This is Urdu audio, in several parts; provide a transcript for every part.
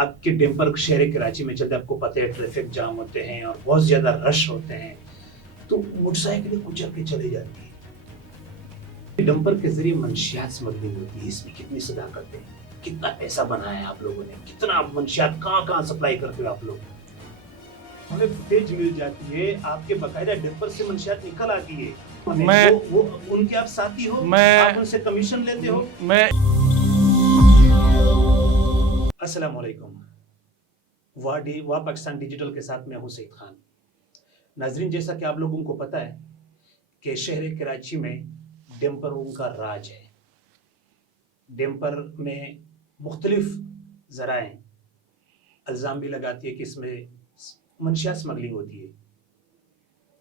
آپ کے ڈمپر شہر کراچی میں چلتے، آپ کو پتہ ہے ٹریفک جام ہوتے ہیں اور بہت زیادہ رش ہوتے ہیں، تو موٹر سائیکلیں کچل کے چلے جاتی ہیں. ڈمپر کے ذریعے منشیات سمگلنگ ہوتی ہے، اس میں کتنی صداقت ہے، کتنا پیسہ بنایا ہے آپ لوگوں نے، کتنا منشیات کہاں کہاں سپلائی کرتے ہو آپ لوگ. ہمیں فوٹیج مل جاتی ہے، آپ کے باقاعدہ ڈمپر سے منشیات نکل آتی ہے. وہ ان کے آپ ساتھی ہو، آپ ان سے کمیشن لیتے ہو. السلام علیکم، واہ پاکستان ڈیجیٹل کے ساتھ میں ہوں سعید خان. ناظرین، جیسا کہ آپ لوگوں کو پتہ ہے کہ شہر کراچی میں ڈمپروں کا راج ہے. ڈمپر میں مختلف ذرائع الزام بھی لگاتی ہے کہ اس میں منشیات سمگلنگ ہوتی ہے.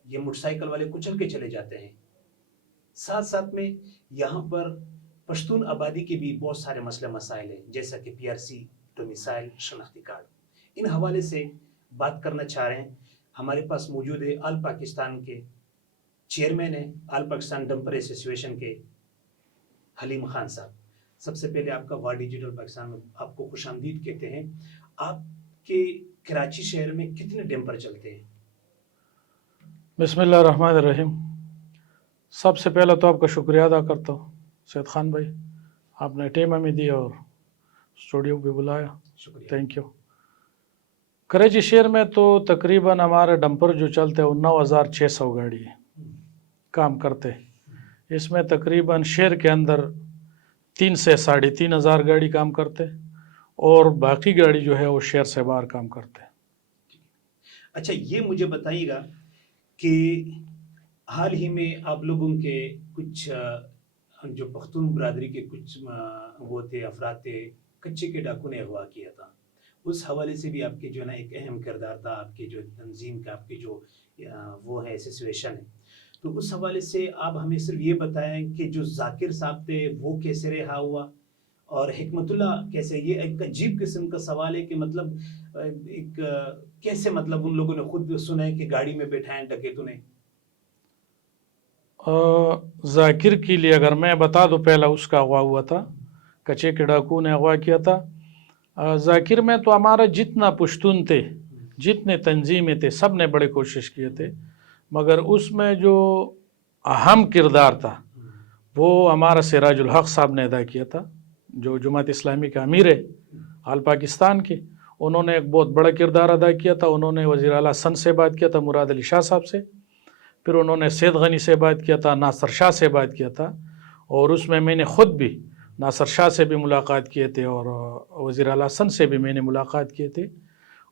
یہ موٹر سائیکل والے کچل کے چلے جاتے ہیں. ساتھ ساتھ میں یہاں پر پشتون آبادی کے بھی بہت سارے مسئلے مسائل ہیں، جیسا کہ PRC، ڈومیسائل، شناختی کارڈ. ان حوالے سے بات کرنا چاہ رہے ہیں. ہمارے پاس موجود ہے آل پاکستان کے چیئرمین ہیں آل پاکستان ڈمپر ایسوسیشن کے حلیم خان صاحب. سب سے پہلے آپ کا واہ ڈیجیٹل پاکستان میں آپ کو خوش آمدید کہتے ہیں. آپ کے کراچی شہر میں کتنے ڈمپر چلتے ہیں؟ بسم اللہ الرحمن الرحیم. سب سے پہلے تو آپ کا شکریہ ادا کرتا ہوں سید خان بھائی، آپ نے ٹائم ہمیں دیا اور اسٹوڈیو پہ بلایا. شکریہ. Thank you. کراچی شہر میں تو تقریباً ہمارے ڈمپر جو چلتے ہیں وہ 9600 گاڑی کام کرتے. اس میں تقریباً شہر کے اندر 3 سے 3500 گاڑی کام کرتے اور باقی گاڑی جو ہے وہ شہر سے باہر کام کرتے. اچھا، یہ مجھے بتائیے گا کہ حال ہی میں آپ لوگوں کے کچھ جو پختون برادری کے کچھ وہ تھے افراد تھے، کچے کے ڈاکو نے اغوا کیا تھا. اس حوالے سے بھی آپ کے جو ہے نا ایک اہم کردار تھا، آپ کے جو تنظیم کا، آپ کے جو وہ ہے ایسوسیشن ہے. تو اس حوالے سے آپ ہمیں صرف یہ بتائیں کہ جو ذاکر صاحب تھے وہ کیسے رہا ہوا اور حکمت اللہ کیسے. یہ ایک عجیب قسم کا سوال ہے کہ مطلب ایک کیسے مطلب ان لوگوں نے خود سنا ہے کہ گاڑی میں بیٹھائیں ڈکیتوں نے. ذاکر کے لیے اگر میں بتا دوں، پہلا اس کا اغوا ہوا تھا، کچے کے ڈاکو نے اغوا کیا تھا. ذاکر میں تو ہمارا جتنا پشتون تھے، جتنے تنظیمیں تھے، سب نے بڑے کوشش کیے تھے، مگر اس میں جو اہم کردار تھا وہ ہمارا سراج الحق صاحب نے ادا کیا تھا، جو جماعت اسلامی کا امیر ہے آل پاکستان کے. انہوں نے ایک بہت بڑا کردار ادا کیا تھا. انہوں نے وزیر اعلیٰ سن سے بات کیا تھا، مراد علی شاہ صاحب سے، پھر انہوں نے سید غنی سے بات کیا تھا، ناصر شاہ سے بات کیا تھا، اور اس میں نے خود بھی ناصر شاہ سے بھی ملاقات کیے تھے اور وزیر اعلیٰ سن سے بھی میں نے ملاقات کیے تھے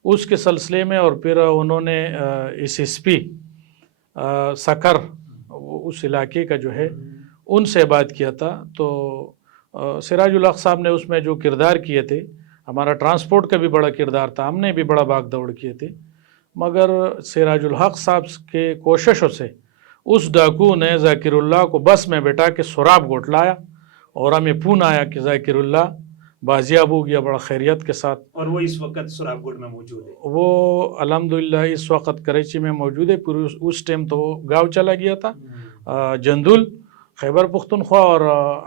اس کے سلسلے میں. اور پھر انہوں نے SSP سکر اس علاقے کا جو ہے ان سے بات کیا تھا. تو سراج الحق صاحب نے اس میں جو کردار کیے تھے، ہمارا ٹرانسپورٹ کا بھی بڑا کردار تھا، ہم نے بھی بڑا بھاگ دوڑ کیے تھے، مگر سراج الحق صاحب کے کوششوں سے اس ڈاکو نے ذاکر اللہ کو بس میں بیٹھا کے سراب گوٹ لایا اور ہمیں فون آیا کہ ذاکر اللہ بازیاب ہو گیا بڑا خیریت کے ساتھ. اور وہ اس وقت سراب گوٹ میں موجود ہے. وہ الحمدللہ اس وقت کراچی میں موجود ہے. پھر اس ٹائم تو گاؤں چلا گیا تھا جندول خیبر پختونخوا، اور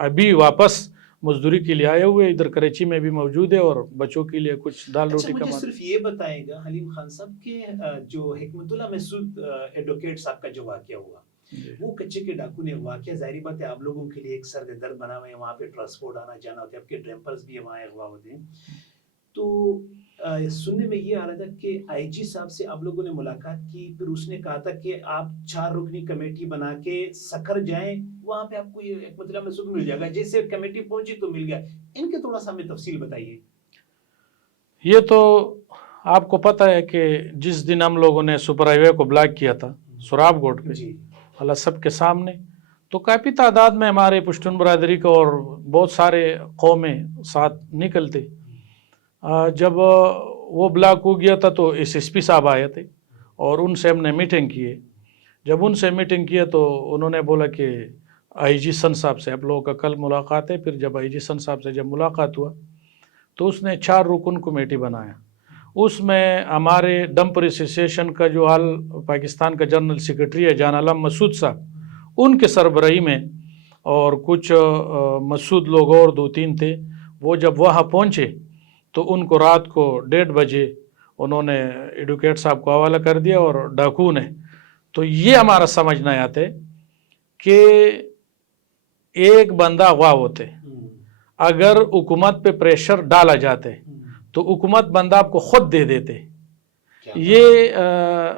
ابھی واپس مزدوری کے لیے آئے ہوئے ادھر کراچی میں بھی موجود ہے اور بچوں کے لیے کچھ دال روٹی مجھے کا. صرف یہ بتائے گا حلیم خان صاحب کہ جو حکمت اللہ محسود ایڈوکیٹ صاحب کا جو واقعہ ہوا، وہ کچے کے ڈاکو نے واقعہ ظاہری بات ہے آپ لوگوں کے لیے ایک سر درد بنا ہوا ہے. وہاں پہ ٹرانسپورٹ آنا جانا ہوتا ہے، آپ کے ڈرمپرز بھی وہاں اغوا ہوتے ہیں. تو سننے میں یہ آ رہا تھا کہ IG صاحب سے آپ لوگوں نے ملاقات کی، پھر اس نے کہا تھا کہ آپ 4 رکنی کمیٹی بنا کے سکر جائیں، وہاں پہ آپ کو یہ حکمت اللہ محسود مل جائے گا. جیسے کمیٹی پہنچی تو مل گیا. ان کے تھوڑا سا ہمیں تفصیل بتائیے. یہ تو آپ کو پتہ ہے کہ جس دن ہم لوگوں نے سپر ہائی وے کو بلاک کیا تھا سراب گوٹ پہ اللہ سب کے سامنے، تو کافی تعداد میں ہمارے پشتون برادری کو اور بہت سارے قومیں ساتھ نکلتے. جب وہ بلاک ہو گیا تھا تو SSP صاحب آئے تھے اور ان سے ہم نے میٹنگ کی. جب ان سے میٹنگ کیا تو انہوں نے بولا کہ IG سن صاحب سے آپ لوگوں کا کل ملاقات ہے. پھر جب IG سن صاحب سے جب ملاقات ہوا تو اس نے 4 رکن کمیٹی بنایا. اس میں ہمارے ڈمپر ایسوسیشن کا جو آل پاکستان کا جنرل سیکرٹری ہے جان عالم مسعود صاحب، ان کے سربراہی میں، اور کچھ مسعود لوگ اور 2-3 تھے. وہ جب وہاں پہنچے تو ان کو رات کو 1:30 بجے انہوں نے ایڈوکیٹ صاحب کو حوالہ کر دیا اور ڈاکو نے. تو یہ ہمارا سمجھ نہیں آتے کہ ایک بندہ اغوا ہوتے, اگر حکومت پہ پریشر ڈالا جاتے تو حکومت بندہ آپ کو خود دے دیتے. یہ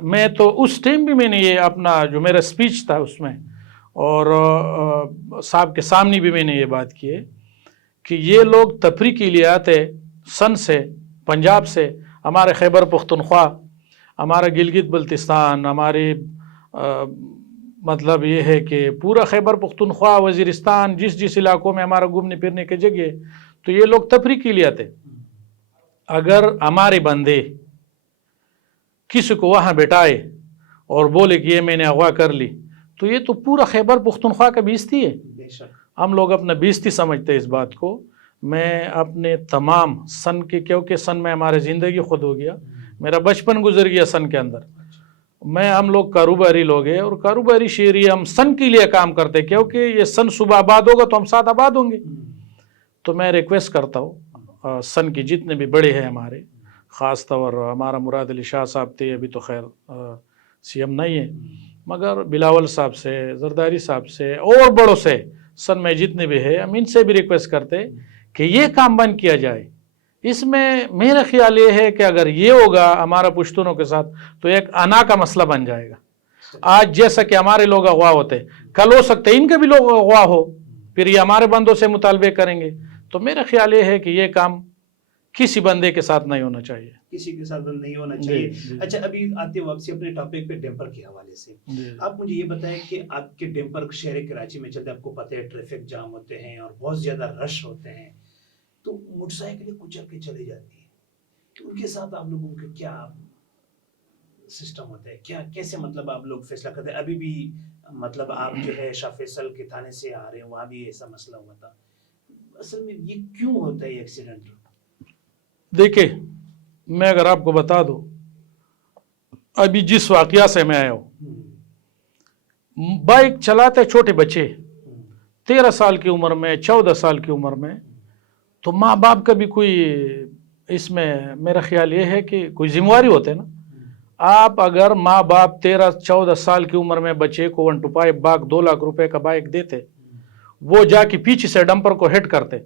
میں تو اس ٹائم بھی میں نے یہ اپنا جو میرا سپیچ تھا اس میں اور صاحب کے سامنے بھی میں نے یہ بات کی ہے کہ یہ لوگ تفریح کے لیے آتے سن سے, پنجاب سے, ہمارے خیبر پختونخوا, ہمارا گلگت بلتستان, ہمارے مطلب یہ ہے کہ پورا خیبر پختونخوا, وزیرستان, جس علاقوں میں ہمارا گھومنے پھرنے کی جگہ ہے, تو یہ لوگ تفریح کے لیے آتے. اگر ہمارے بندے کسی کو وہاں بٹھائے اور بولے کہ یہ میں نے اغوا کر لی تو یہ تو پورا خیبر پختونخوا کا بیزتی ہے. ہم لوگ اپنا بیزتی سمجھتے ہیں اس بات کو. میں اپنے تمام سن کے, کیونکہ سن میں ہمارے زندگی خود ہو گیا, میرا بچپن گزر گیا سن کے اندر. ہم لوگ کاروباری لوگ ہیں اور کاروباری شہری, ہم سن کے لیے کام کرتے کیونکہ یہ سن صبح آباد ہوگا تو ہم ساتھ آباد ہوں گے. تو میں ریکویسٹ کرتا ہوں سن کے جتنے بھی بڑے ہیں ہمارے, خاص طور ہمارا مراد علی شاہ صاحب تھے, ابھی تو خیر سی ایم نہیں ہے, مگر بلاول صاحب سے, زرداری صاحب سے اور بڑوں سے سن میں جتنے بھی ہیں, ہم ان سے بھی ریکویسٹ کرتے کہ یہ کام بند کیا جائے. اس میں میرا خیال یہ ہے کہ اگر یہ ہوگا ہمارا پشتونوں کے ساتھ تو ایک انا کا مسئلہ بن جائے گا. آج جیسا کہ ہمارے لوگ اغوا ہوتے, کل ہو سکتے ان کے بھی لوگ اغوا ہو, پھر یہ ہمارے بندوں سے مطالبے کریں گے. تو میرا خیال یہ ہے کہ یہ کام کسی بندے کے ساتھ نہیں ہونا چاہیے, کسی کے ساتھ نہیں ہونا چاہیے. اچھا, ابھی آتے واپسی اپنے ٹاپک پہ ڈیمپر کے حوالے سے آپ مجھے یہ بتائیں کہ آپ کے ڈیمپر شہر کراچی میں چلتے, آپ کو پتہ ہے ٹریفک جام ہوتے ہیں اور بہت زیادہ رش ہوتے ہیں, تو موٹر سائیکلیں کچل کے چلی جاتی ہیں, تو ان کے ساتھ آپ لوگوں کا کیا سسٹم ہوتا ہے, کیسے مطلب آپ لوگ فیصلہ کرتے ہیں؟ ابھی بھی مطلب آپ جو ہے شاہ فیصل کے تھانے سے آ رہے ہیں, وہاں بھی ایسا مسئلہ ہوا تھا. اصل میں یہ کیوں ہوتا ہے یہ ایکسیڈنٹ؟ دیکھیں, میں اگر آپ کو بتا دوں, ابھی جس واقعہ سے میں آیا ہوں, بائک چلاتے چھوٹے بچے 13 سال کی عمر میں, 14 سال کی عمر میں, تو ماں باپ کا بھی کوئی اس میں میرا خیال یہ ہے کہ کوئی ذمہ داری ہوتے ہے نا. آپ اگر ماں باپ 13-14 سال کی عمر میں بچے کو 125 باغ 2 لاکھ روپے کا بائک دیتے, وہ جا کے پیچھے سے ڈمپر کو ہٹ کرتے,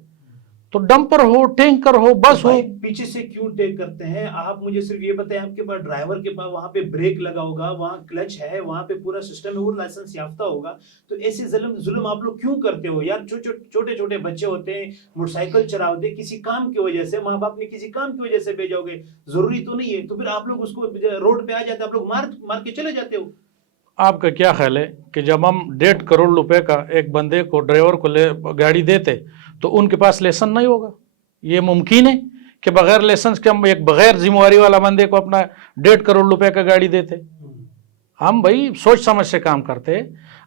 تو ڈمپر ہو, ٹینکر ہو, بس ہو, پیچھے سے کیوں ٹیک کرتے ہیں؟ آپ مجھے صرف یہ بتائیں, آپ کے پاس ڈرائیور کے پاس وہاں پہ بریک لگا ہوگا, وہاں کلچ ہے, وہاں پہ پورا سسٹم ہے, وہ لائسنس یافتہ ہوگا, تو ایسے ظلم آپ لوگ کیوں کرتے ہو یار؟ چھوٹے چھوٹے بچے ہوتے ہیں, موٹر سائیکل چلا ہوتے, کسی کام کی وجہ سے ماں باپ نے کسی کام کی وجہ سے بھیجا ہوگے, ضروری تو نہیں ہے, تو پھر آپ لوگ اس کو روڈ پہ آ جاتے, آپ لوگ مار کے چلے جاتے ہو. آپ کا کیا خیال ہے کہ جب ہم 1.5 کروڑ روپے کا ایک بندے کو, ڈرائیور کو گاڑی دیتے تو ان کے پاس لائسنس نہیں ہوگا؟ یہ ممکن ہے کہ بغیر لائسنس کے ہم ایک بغیر ذمہ داری والا بندے کو اپنا 1.5 کروڑ روپے کا گاڑی دیتے؟ ہم بھائی سوچ سمجھ سے کام کرتے.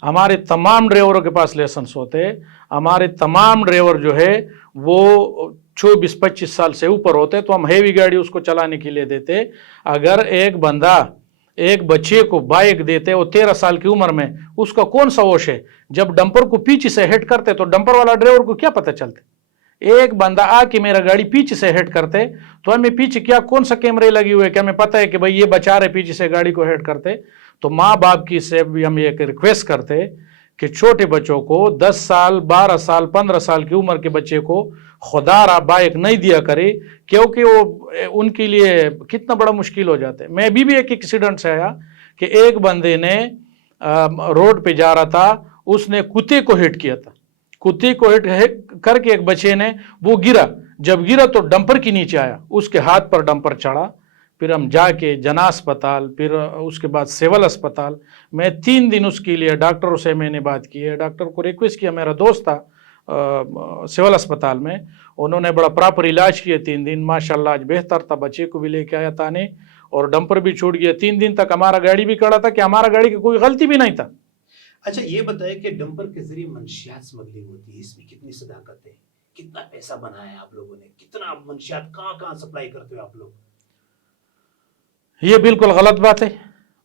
ہمارے تمام ڈرائیوروں کے پاس لائسنس ہوتے, ہمارے تمام ڈرائیور جو ہے وہ 24-25 سال سے اوپر ہوتے, تو ہم ہیوی گاڑی اس کو چلانے کے لیے دیتے. اگر ایک بندہ ایک بچے کو بائک دیتے اور 13 سال کی عمر میں, اس کا کون سا ہوش ہے؟ جب ڈمپر کو پیچھے سے ہٹ کرتے تو ڈمپر والا ڈرائیور کو کیا پتہ چلتے؟ ایک بندہ آ کے میرا گاڑی پیچھے سے ہٹ کرتے تو ہمیں پیچھے کیا کون سا کیمرے لگے ہوئے کہ ہمیں پتہ ہے کہ بھائی یہ بچا رہے پیچھے سے گاڑی کو ہٹ کرتے. تو ماں باپ کی سے بھی ہم یہ ریکویسٹ کرتے کہ چھوٹے بچوں کو 10 سال 12 سال 15 سال کی عمر کے بچے کو خدا را بائک نہیں دیا کرے, کیونکہ وہ ان کے لیے کتنا بڑا مشکل ہو جاتا ہے. میں بھی ایک ایکسیڈنٹ سے آیا کہ ایک بندے نے روڈ پہ جا رہا تھا, اس نے کتے کو ہٹ کیا تھا, کتے کو ہٹ کر کے ایک بچے نے وہ گرا, جب گرا تو ڈمپر کے نیچے آیا, اس کے ہاتھ پر ڈمپر چڑھا. پھر ہم جا کے جنا اسپتال, پھر اس کے بعد سول اسپتال. میں 3 دن اس کے لیے ڈاکٹروں سے میں نے بات کی ہے, ڈاکٹر کو ریکویسٹ کیا, میرا دوست تھا سول اسپتال میں, انہوں نے بڑا پراپر علاج کیا 3 دن, ماشاءاللہ آج بہتر تھا, بچے کو بھی لے کے آیا تھا نے, اور ڈمپر بھی چھوٹ گیا. 3 دن تک ہمارا گاڑی بھی کھڑا تھا کہ ہمارا گاڑی کی کوئی غلطی بھی نہیں تھا. اچھا یہ بتائیں کہ ڈمپر کے ذریعے منشیات اسمگلنگ ہوتی ہے, اس میں کتنی صداقت ہے, کتنا پیسہ بنایا ہے آپ لوگوں نے, کتنا منشیات کہاں سپلائی کرتے ہو آپ لوگ؟ یہ بالکل غلط بات ہے.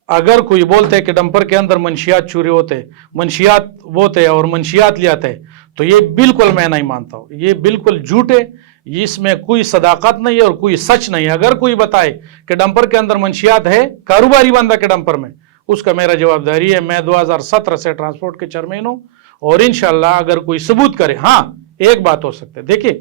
اگر کوئی بولتے کہ ڈمپر کے اندر منشیات چوری ہوتے, منشیات ہوتے اور منشیات لے آتے, تو یہ بالکل میں نہیں مانتا ہوں, یہ بالکل جھوٹ ہے. اس میں کوئی صداقت نہیں ہے اور کوئی سچ نہیں ہے. اگر کوئی بتائے کہ ڈمپر کے اندر منشیات ہے, کاروباری بندہ کے ڈمپر میں, اس کا میرا جواب داری ہے. میں 2017 سے ٹرانسپورٹ کے چیئرمین ہوں اور انشاءاللہ اگر کوئی ثبوت کرے, ہاں ایک بات ہو سکتا ہے, دیکھیے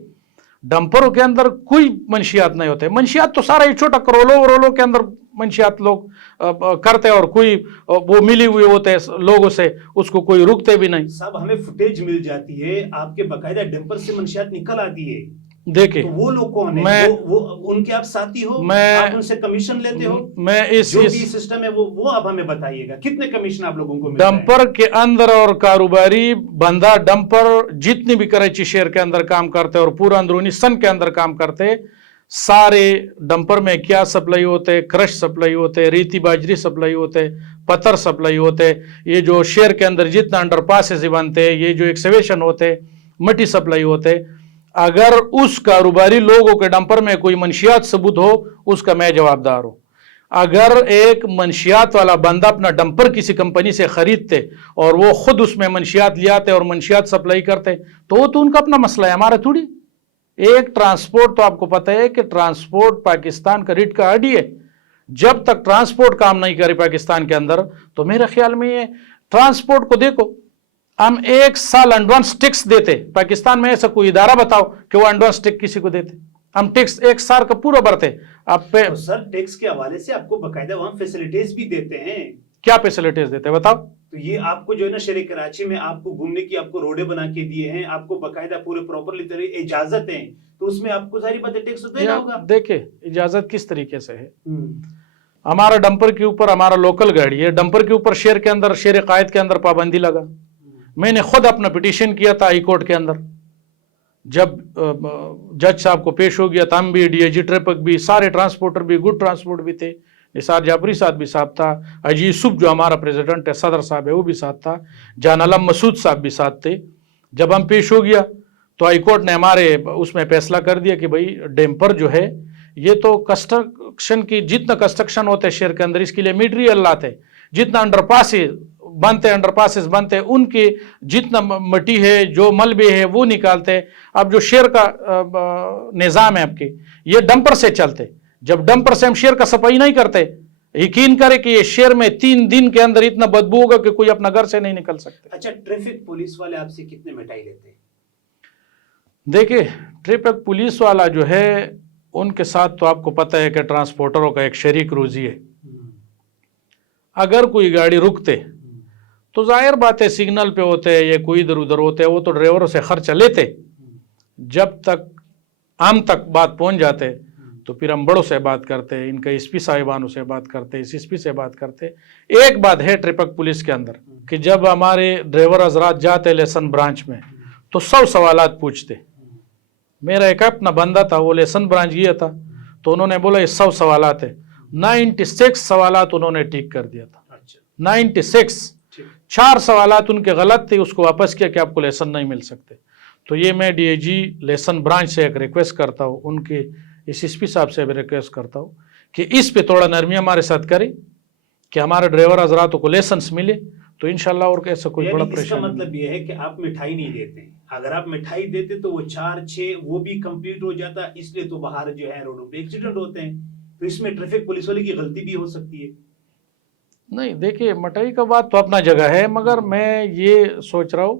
ڈمپروں کے اندر کوئی منشیات نہیں ہوتے. منشیات تو سارا ہی چھوٹا کرولوں کے اندر منشیات لوگ کرتے اور کوئی وہ ملی ہوئے ہوتے ہیں لوگوں سے, اس کو کوئی روکتے بھی نہیں. صاحب ہمیں فوٹیج مل جاتی ہے, آپ کے باقاعدہ ڈمپر سے منشیات نکل آتی ہے. دیکھیں تو وہ لوگ کون ہیں؟ وہ ان کے آپ ساتھی ہو, آپ ان سے کمیشن لیتے ہو, میں جو بھی سسٹم ہے وہ اب ہمیں بتائیے گا, کتنے کمیشن آپ لوگوں کو ملتا ہے؟ ڈمپر کے اندر اور کاروباری بندہ ڈمپر جتنی بھی کراچی شہر کے اندر کام کرتے اور پورا اندرونی سن کے اندر کام کرتے, سارے ڈمپر میں کیا سپلائی ہوتے, کرش سپلائی ہوتے, ریتی باجری سپلائی ہوتے, پتھر سپلائی ہوتے, یہ جو شہر کے اندر جتنا انڈر پاسز بنتے, یہ جو ایکسویشن ہوتے, مٹی سپلائی ہوتے, اگر اس کاروباری لوگوں کے ڈمپر میں کوئی منشیات ثبوت ہو, اس کا میں جواب دار ہوں. اگر ایک منشیات والا بندہ اپنا ڈمپر کسی کمپنی سے خریدتے اور وہ خود اس میں منشیات لے آتے اور منشیات سپلائی کرتے, تو وہ تو ان کا اپنا مسئلہ ہے, ہمارا تھوڑی. ایک ٹرانسپورٹ تو آپ کو پتہ ہے کہ ٹرانسپورٹ پاکستان کا ریٹ کا آڈی ہے. جب تک ٹرانسپورٹ کام نہیں کرے پاکستان کے اندر, تو میرے خیال میں یہ ٹرانسپورٹ کو دیکھو, ہم 1 سال ایڈوانس ٹیکس دیتے. پاکستان میں ایسا کوئی ادارہ بتاؤ کہ وہ ایڈوانس ٹیکس کسی کو دیتے. ہم ٹیکس 1 سال کا پورا بھرتے. آپ پہ سر ٹیکس کے حوالے سے آپ کو باقاعدہ وہاں فیسلٹیز بھی دیتے ہیں. کیا فیسلٹیز دیتے ہیں بتاؤ؟ تو یہ آپ کو جو ہے نا شہر کراچی میں آپ کو گھومنے کی آپ کو روڈیں بنا کے دیے ہیں, آپ کو باقاعدہ پورے پراپرلی طرح اجازت ہیں, تو اس میں آپ کو ظاہری بات ہے ٹیکس تو دینا ہوگا. دیکھیں اجازت کس طریقے سے ہے. ہمارا ڈمپر کے اوپر ہمارا لوکل گاڑی ہے, ڈمپر کے اوپر شہر کے اندر, شہر قائد کے اندر پابندی لگا. میں نے خود اپنا پٹیشن کیا تھا ہائی کورٹ کے اندر. جب جج صاحب کو پیش ہو گیا, تو ہم بھی, ڈی آئی جی ٹریفک بھی, سارے ٹرانسپورٹر بھی, گڈ ٹرانسپورٹ بھی تھے, نثار جعفری صاحب بھی ساتھ تھا, اجی یوسف جو ہمارا پریزیڈنٹ ہے, صدر صاحب ہے, وہ بھی ساتھ تھا, جان علم مسعود صاحب بھی ساتھ تھے. جب ہم پیش ہو گیا تو ہائی کورٹ نے ہمارے اس میں فیصلہ کر دیا کہ بھائی ڈیمپر جو ہے یہ تو کنسٹرکشن کی, جتنا کنسٹرکشن ہوتا ہے شہر کے اندر اس کے لیے میٹیریل لاتے, جتنا انڈر پاسز بنتے ان کی جتنا مٹی ہے, جو ملبے ہے وہ نکالتے. اب جو شہر کا نظام ہے آپ کے, یہ ڈمپر سے چلتے. جب ڈمپر سے ہم شہر کا صفائی نہیں کرتے, یقین کرے کہ یہ شہر میں 3 دن کے اندر اتنا بدبو ہوگا کہ کوئی اپنا گھر سے نہیں نکل سکتے. اچھا, ٹریفک پولیس والے آپ سے کتنے مٹائی لیتے ہیں؟ دیکھیں ٹریفک پولیس والا جو ہے, ان کے ساتھ تو آپ کو پتہ ہے کہ ٹرانسپورٹروں کا ایک شریک روزی ہے. اگر کوئی گاڑی رکتے تو ظاہر بات ہے سگنل پہ ہوتے ہیں یا کوئی ادھر ادھر ہوتے ہیں, وہ تو ڈرائیوروں سے خرچہ لیتے. جب تک ہم تک بات پہنچ جاتے تو پھر ہم بڑوں سے بات کرتے, ان کا ایس پی صاحبانوں سے بات کرتے, ایس پی سے بات کرتے. ایک بات ہے ٹریفک پولیس کے اندر کہ جب ہمارے ڈرائیور حضرات جاتے لیسن برانچ میں تو 100 سوالات پوچھتے. میرا ایک اپنا بندہ تھا, وہ لیسن برانچ گیا تھا, تو انہوں نے بولا یہ 100 سوالات ہے, 96 سوالات انہوں نے ٹھیک کر دیا تھا. 96 4 سوالات ان کے غلط تھے, اس کو واپس کیا کہ آپ کو لیسن نہیں مل سکتے. تو یہ میں D I G liaison branch سے ایک ریکویسٹ کرتا ہوں, ان کے ایس پی صاحب سے بھی ریکویسٹ کرتا ہوں کہ اس پہ تھوڑا نرمی ہمارے ساتھ کریں کہ ہمارے ڈرائیور حضراتوں کو لیسنس ملے, تو انشاءاللہ اور ایسا کوئی بڑا اس کا پریشانی. مطلب یہ ہے کہ آپ مٹھائی نہیں دیتے ہیں. اگر آپ مٹھائی دیتے تو وہ 4-6 وہ بھی کمپلیٹ ہو جاتا, اس لیے تو باہر جو ہے روڈوں پہ ایکسیڈنٹ ہوتے ہیں. تو اس میں ٹریفک پولیس والے کی غلطی بھی ہو سکتی ہے. نہیں دیکھیے مٹائی کا بات تو اپنا جگہ ہے, مگر میں یہ سوچ رہا ہوں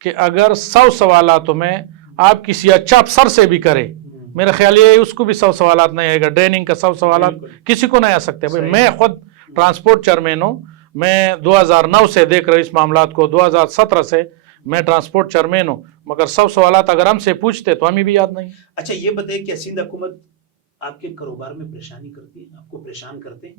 کہ اگر 100 سوالاتوں میں آپ کسی اچھا افسر سے بھی کریں, میرا خیال یہ اس کو بھی 100 سوالات نہیں آئے گا. ٹریننگ کا 100 سوالات کسی کو نہیں آ سکتے. بھائی میں خود ٹرانسپورٹ چیئرمین ہوں, میں 2009 سے دیکھ رہا ہوں اس معاملات کو, 2017 سے میں ٹرانسپورٹ چیئرمین ہوں, مگر 100 سوالات اگر ہم سے پوچھتے تو ہمیں بھی یاد نہیں. اچھا یہ بتائیے کہ سندھ حکومت آپ کے کاروبار میں پریشانی کرتی ہے, آپ کو پریشان کرتے ہیں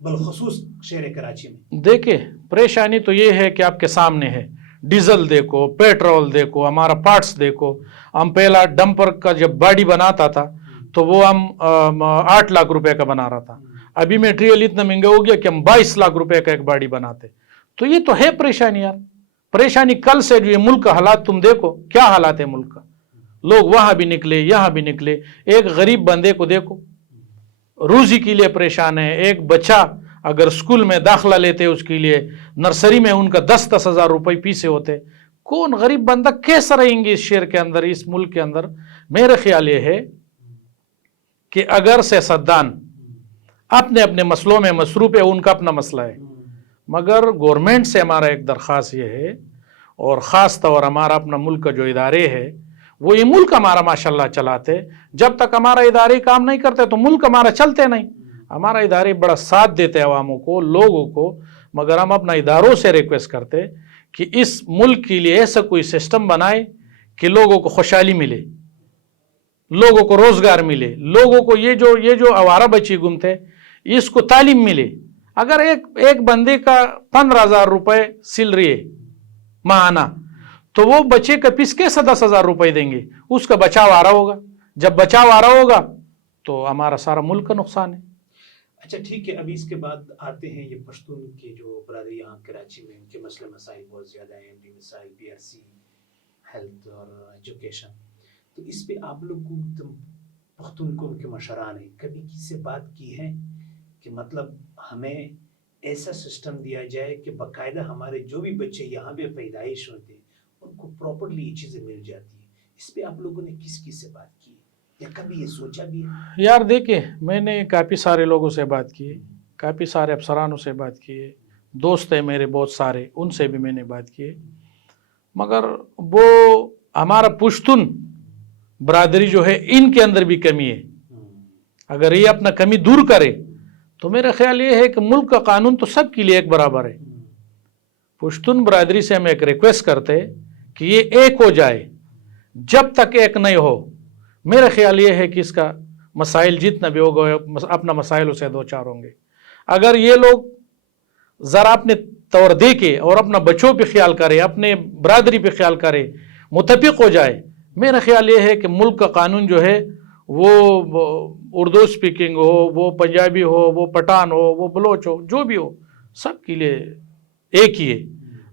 بالخصوص شہر کراچی میں؟ دیکھیں پریشانی تو یہ ہے کہ آپ کے سامنے ہے, ڈیزل دیکھو, پیٹرول دیکھو, ہمارا پارٹس دیکھو. ہم پہلا ڈمپر کا جب باڈی بناتا تھا تو وہ ہم 8 لاکھ روپے کا بنا رہا تھا. ابھی میٹیریل اتنا مہنگا ہو گیا کہ ہم 22 لاکھ روپے کا ایک باڈی بناتے. تو یہ تو ہے پریشانی یار. پریشانی کل سے جو یہ ملک کا حالات تم دیکھو, کیا حالات ہے ملک کا. لوگ وہاں بھی نکلے, یہاں بھی نکلے. ایک غریب بندے کو دیکھو, روزی کے لیے پریشان ہے. ایک بچہ اگر اسکول میں داخلہ لیتے اس کے لیے نرسری میں ان کا 10-10 ہزار روپے پیسے ہوتے. کون غریب بندہ کیسا رہیں گے اس شہر کے اندر, اس ملک کے اندر. میرا خیال یہ ہے کہ اگر سیاستدان اپنے اپنے مسئلوں میں مصروف ہے, ان کا اپنا مسئلہ ہے, مگر گورنمنٹ سے ہمارا ایک درخواست یہ ہے, اور خاص طور ہمارا اپنا ملک کا جو ادارے ہے وہ یہ ملک ہمارا ماشاءاللہ چلاتے, جب تک ہمارا ادارے کام نہیں کرتے تو ملک ہمارا چلتے نہیں. ہمارا ادارے بڑا ساتھ دیتے عواموں کو, لوگوں کو, مگر ہم اپنا اداروں سے ریکویسٹ کرتے کہ اس ملک کے لیے ایسا کوئی سسٹم بنائے کہ لوگوں کو خوشحالی ملے, لوگوں کو روزگار ملے, لوگوں کو یہ جو آوارہ بچی گھومتے اس کو تعلیم ملے. اگر ایک بندے کا 15,000 روپے سیلری ہے ماہانہ, تو وہ بچے کا پیس کیسے 10,000 روپے دیں گے؟ اس کا بچاؤ آ رہا ہوگا. جب بچاؤ آ رہا ہوگا تو ہمارا سارا ملک کا نقصان ہے. اچھا ٹھیک ہے, ابھی اس کے بعد آتے ہیں یہ پشتون کے جو برادری یہاں کراچی میں, ان کے مسئلے مسائل بہت زیادہ ہیں, ایم ڈی مسائل, پی آر سی, ہیلتھ اور ایجوکیشن. تو اس پہ آپ لوگ پختون قوم کے مشران ہیں, کبھی کسی سے بات کی ہے کہ مطلب ہمیں ایسا سسٹم دیا جائے کہ باقاعدہ ہمارے جو بھی بچے یہاں پہ پیدائش ہوتے ہیں ان کو پراپرلی یہ چیزیں مل جاتی ہیں؟ اس پہ آپ لوگوں نے کس سے بات کی یا کبھی یہ سوچا بھی ہے؟ یار دیکھیں, میں نے کافی سارے لوگوں سے بات کی ہے, کافی سارے افسرانوں سے بات کی ہے, دوست ہیں میرے بہت سارے, ان سے بھی میں نے بات کی ہے, مگر وہ ہمارا پشتون برادری جو ہے ان کے اندر بھی کمی ہے. اگر یہ اپنا کمی دور کرے تو میرا خیال یہ ہے کہ ملک کا قانون تو سب کے لیے ایک برابر ہے. پشتون برادری سے ہم ایک ریکویسٹ کرتے کہ یہ ایک ہو جائے. جب تک ایک نہیں ہو, میرا خیال یہ ہے کہ اس کا مسائل جتنا بھی ہوگا اپنا مسائل اسے دو چار ہوں گے. اگر یہ لوگ ذرا اپنے طور دے کے اور اپنا بچوں پہ خیال کرے, اپنے برادری پہ خیال کرے, متفق ہو جائے, میرا خیال یہ ہے کہ ملک کا قانون جو ہے وہ اردو سپیکنگ ہو, وہ پنجابی ہو, وہ پٹھان ہو, وہ بلوچ ہو, جو بھی ہو, سب کے لیے ایک ہی ہے.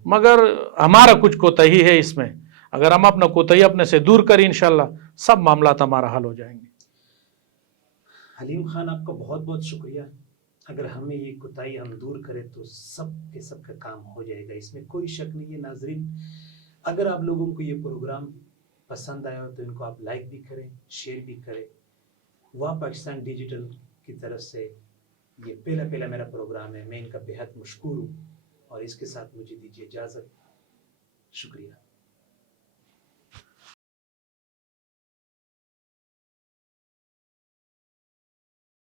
مگر ہمارا کچھ کوتاہی ہے اس میں. اگر ہم اپنا کوتاہی اپنے سے دور کریں انشاءاللہ سب معاملات ہمارا حل ہو جائیں گے. حلیم خان, آپ کا بہت بہت شکریہ. اگر ہمیں یہ کوتاہی ہم دور کریں تو سب کے سب کا کام ہو جائے گا, اس میں کوئی شک نہیں ہے. ناظرین, اگر آپ لوگوں کو یہ پروگرام پسند آیا ہو تو ان کو آپ لائک بھی کریں, شیئر بھی کریں. واہ پاکستان ڈیجیٹل کی طرف سے یہ پہلا میرا پروگرام ہے, میں ان کا بہت مشکور ہوں, اور اس کے ساتھ مجھے دیجیے اجازت. شکریہ.